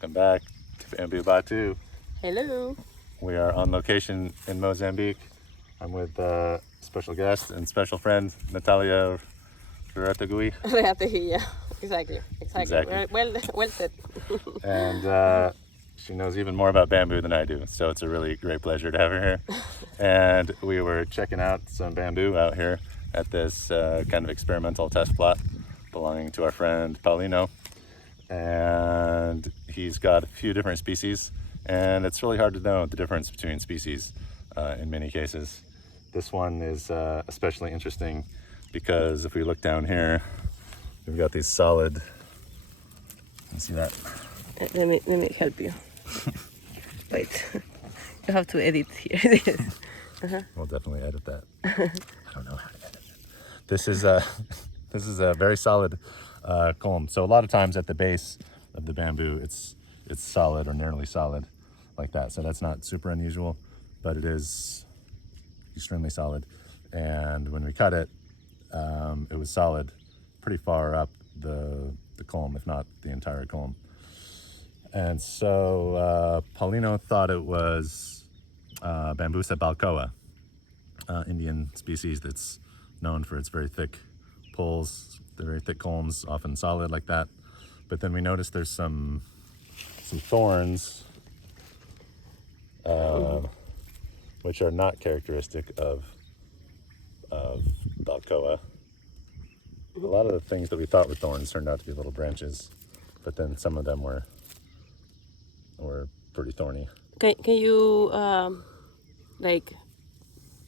Welcome back to Bambu Batu. Hello. We are on location in Mozambique. I'm with special guest and special friend Natalia and Yeah, exactly. Well said. And she knows even more about bamboo than I do, so it's a really great pleasure to have her here. And we were checking out some bamboo out here at this kind of experimental test plot belonging to our friend Paulino. And he's got a few different species, and it's really hard to know the difference between species in many cases. This one is especially interesting because if we look down here, we've got these solid, you see that? Let me help you. Wait, you have to edit here. We'll definitely edit that. I don't know how to edit it. This is a very solid culm. So a lot of times at the base of the bamboo, it's solid or nearly solid like that. So that's not super unusual, but it is extremely solid. And when we cut it, it was solid pretty far up the culm, if not the entire culm. And so Paulino thought it was Bambusa balcooa, Indian species that's known for its very thick poles, the very thick culms, often solid like that. But then we noticed there's some thorns, which are not characteristic of balcooa. A lot of the things that we thought were thorns turned out to be little branches, but then some of them were pretty thorny. Can you like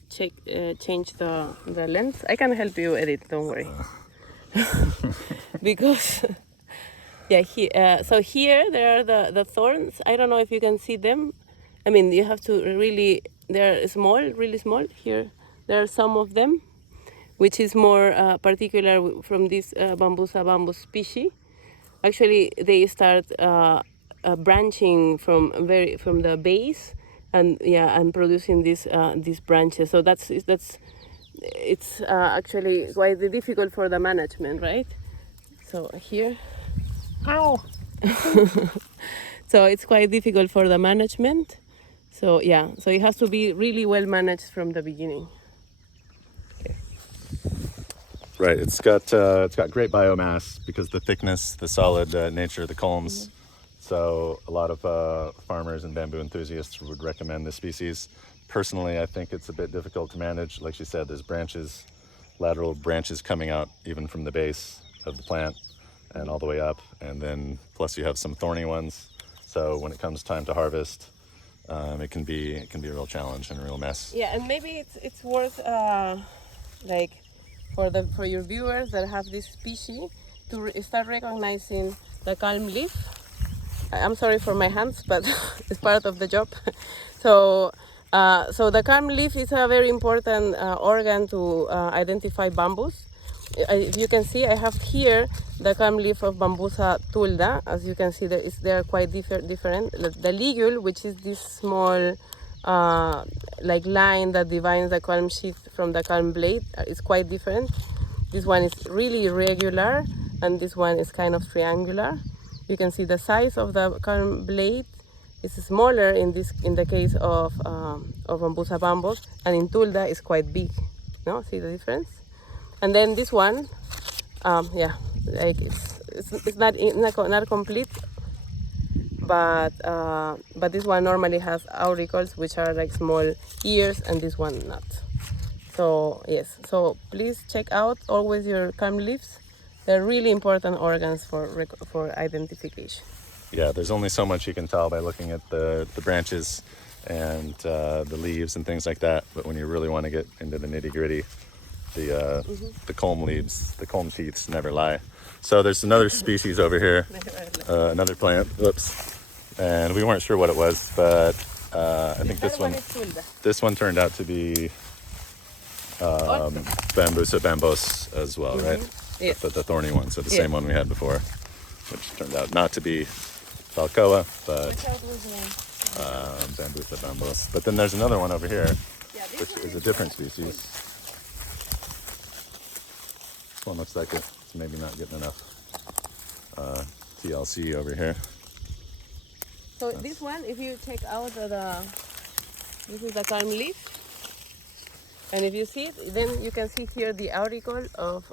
change the length? I can help you edit. Don't worry. Because so here there are the thorns. I don't know if you can see them. I mean, you have to really. They're small, really small. Here there are some of them, which is more particular from this Bambusa bambus species. Actually, they start branching from the base, and producing these branches. So it's actually quite difficult for the management, right? So here, ow. So it's quite difficult for the management. So so it has to be really well managed from the beginning. Right, it's got great biomass because the thickness, the solid nature of the culms. So a lot of farmers and bamboo enthusiasts would recommend this species. Personally, I think it's a bit difficult to manage. Like she said, there's branches, lateral branches coming out even from the base of the plant and all the way up. And then plus you have some thorny ones. So when it comes time to harvest, it can be a real challenge and a real mess. Yeah, and maybe it's worth like for your viewers that have this species to start recognizing the calm leaf. I'm sorry for my hands, but it's part of the job. So the calm leaf is a very important organ to identify bamboos. If you can see, I have here the calm leaf of Bambusa tulda. As you can see, they are quite different. The ligule, which is this small like line that divides the calm sheath from the calm blade, is quite different. This one is really irregular, and this one is kind of triangular. You can see the size of the calm blade is smaller in the case of Bambusa bambus, and in tulda is quite big. No, see the difference? And then this one, like it's not complete, but this one normally has auricles, which are like small ears, and this one not. So yes, so please check out always your calm leaves. They're really important organs for identification. Yeah, there's only so much you can tell by looking at the branches and the leaves and things like that. But when you really want to get into the nitty gritty, the culm leaves, the culm sheaths never lie. So there's another species over here, another plant. Whoops. And we weren't sure what it was, but I think this one turned out to be Bambusa bambos as well, right? Yes. The thorny one, so the same one we had before, which turned out not to be balcooa, but Bambusa bambos. But then there's another one over here, which is a different species. This one looks like it's maybe not getting enough TLC over here. So this one, if you check out this is the calm leaf, and if you see it, then you can see here the auricle of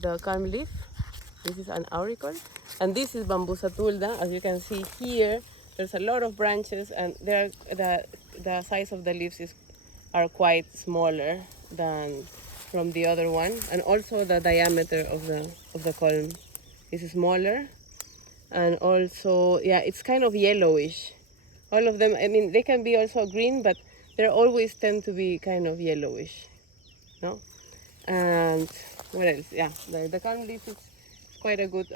the calm leaf. This is an auricle, and this is Bambusa tulda. As you can see here, there's a lot of branches, and the size of the leaves are quite smaller than from the other one, and also the diameter of the column is smaller, and also it's kind of yellowish. All of them, I mean, they can be also green, but they always tend to be kind of yellowish, no? And what else? Yeah, the calm leaf is quite a good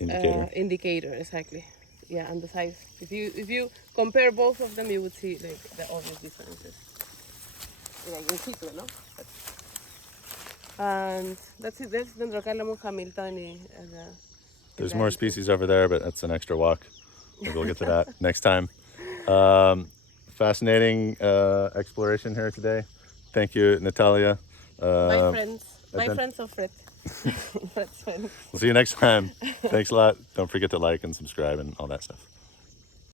Indicator. indicator, exactly. Yeah, and the size. If you compare both of them, you would see like the obvious differences. Like in situ, no? And that's it. That's Dendrocalamus hamiltoni. There's more species over there, but that's an extra walk. Maybe we'll get to that next time. Fascinating exploration here today. Thank you, Natalia. Bye, friends. Bye, been- friends of Fred. Fred's friends. We'll see you next time. Thanks a lot. Don't forget to like and subscribe and all that stuff.